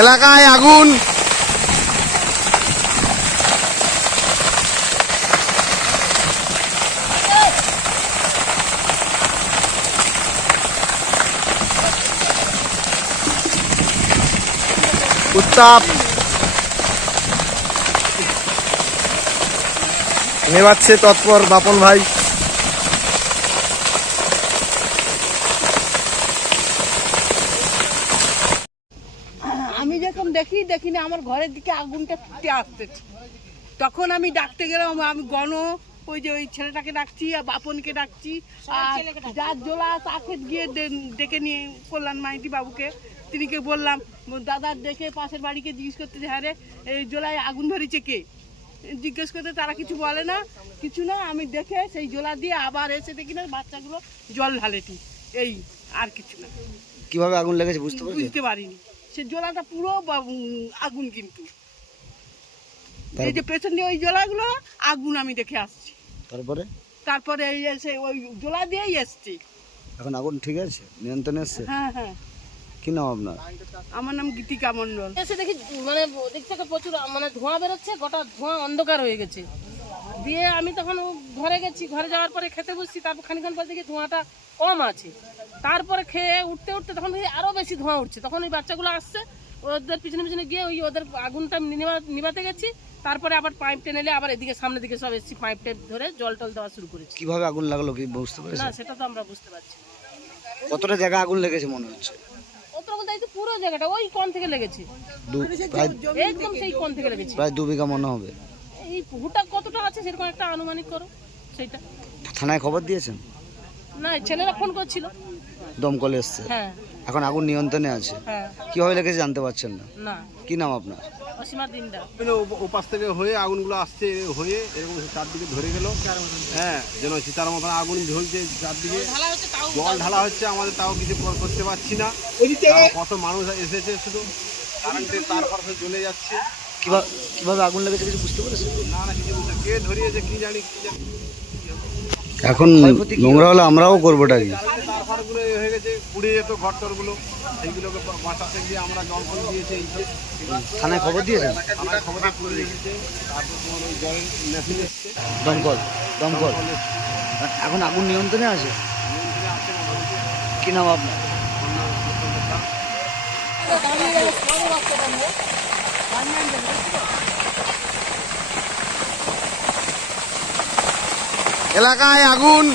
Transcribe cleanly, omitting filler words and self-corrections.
এলাকায় আগুন। উত্তাপ নেভাচ্ছে তৎপর বাপন ভাই। আমি যখন দেখি না আমার ঘরের দিকে আগুনটা ফুটে আসছে, তখন আমি ডাকতে গেলাম। আমি ওই যে ওই ছেলেটাকে ডাকছি আর বাপনকে ডাকছি, আর যার জোলা তাকে গিয়ে ডেকে নিয়ে কল্যাণ মাইতি বাবুকে, তিনিকে বললাম। দাদার দেখে পাশের বাড়িকে জিজ্ঞেস করতে যে হ্যাঁ রে এই জোলায় আগুন ধরেছে কে, জিজ্ঞেস করতে তারা কিছু বলে না, কিছু না। আমি দেখে সেই জোলা দিয়ে আবার এসে দেখি না বাচ্চাগুলো জল ঢালেটি, এই আর কিছু না। কিভাবে আগুন লেগেছে বুঝতে পারিনি। সে জোলাটা পুরো আগুন, কিন্তু এই যে পেছন দিয়ে ওই জোলাগুলো আগুন আমি দেখে আসছি। তারপরে এই এসে ওই জোলা দিয়েই এসছি। এখন আগুন ঠিক আছে, নিয়ন্ত্রণে এসছে? হ্যাঁ হ্যাঁ। কি নাম আপনার? আমার নাম গীতিকা মণ্ডল। এসে দেখি মানে ওদিক থেকে প্রচুর মানে ধোঁয়া বেরোচ্ছে, গোটা ধোঁয়া অন্ধকার হয়ে গেছে। দিয়ে আমি তখন ঘরে গেছি, ঘরে যাওয়ার পরে খেতে বসছি, তারপর খানিক্ষণ পর দেখি ধোঁয়াটা কম আছে। তারপরে খেয়ে উঠতে তখন দেখি আরও বেশি ধোঁয়া উঠছে। তখন ওই বাচ্চাগুলো আসছে, ওদের পিছনে পিছনে গিয়ে ওই ওদের আগুনটা নিভাতে গেছি। তারপরে আবার পাইপ টেনে এলে আবার এদিকে সামনের দিকে সব এসেছি, পাইপ টেপ ধরে জল টল দেওয়া শুরু করেছি। কিভাবে আগুন লাগলো কি বুঝতে পারছেন? না সেটা তো আমরা বুঝতে পারছি। কতটা জায়গা আগুন লেগেছে মনে হচ্ছে? পুরো জায়গাটা ওই কোণ থেকে লেগেছে, একদম সেই কোণ থেকে লেগেছে। প্রায় 2 বিঘা মনে হবে। এই হুটা কতটা আছে সেরকম একটা আনুমানিক করো সেইটা। থানায় খবর দিয়েছেন? না, ছেলেরা ফোন করছিল, দমকল এসছে। হ্যাঁ এখন আগুন নিয়ন্ত্রণে আছে। হ্যাঁ। কিভাবে লেগেছে জানতে পারছেন না? না। কি নাম আপনার? অসীমা দিনদা। ওপাশ থেকে হয়ে আগুনগুলো আসছে, হয়ে এরকম চারদিকে ধরে গেল। হ্যাঁ, যেন সীতার মতো আগুন ঝলছে চারদিকে, জল ঢালা হচ্ছে। আমাদের তাও কিছু করতে পারছি না। কত মানুষ এসেছে, শুধু কারেন্টের তার ফার জ্বলে যাচ্ছে। কিভাবে আগুন লেগেছে কিছু বুঝতে পেরেছেন? না কিছু বুঝতে, কে ধরিয়েছে কি জানি। এখন নোংরা হলে আমরাও করবোটা কি? তার ফারগুলো হয়ে গেছে, পুড়ে যেত ঘরটরগুলো, সেইগুলোকে বাঁচাতে গিয়ে আমরা জল ফল দিয়েছি। থানায় খবর দিয়েছেন? থানায় খবর পুড়ে রেখেছে। তারপর তোমার ওই জলের মেশিন এসছে, দমকল। এখন আগুন নিয়ন্ত্রণে আছে? কি নাম আপনার? এলাকায় আগুন।